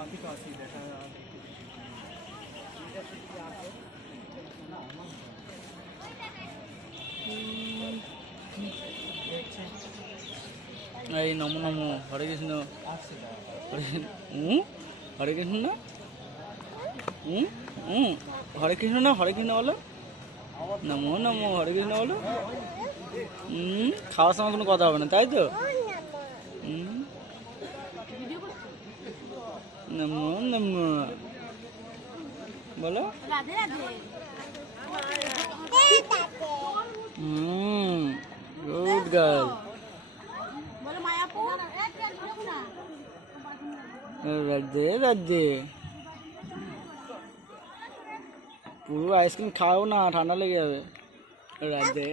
পাখি তো আছেই দেখা এই নমো নমো হরে কৃষ্ণ হরে কৃষ্ণ না হরে কৃষ্ণ না হরে কৃষ্ণ বলো নমো নমো হরে কৃষ্ণ বলো খাওয়ার সময় কোনো কথা হবে না তাই তো নমো নমো বলো গুড গার্ল রাধে রাধে পুরো আইসক্রিম খাও না ঠান্ডা লেগে যাবে রাধে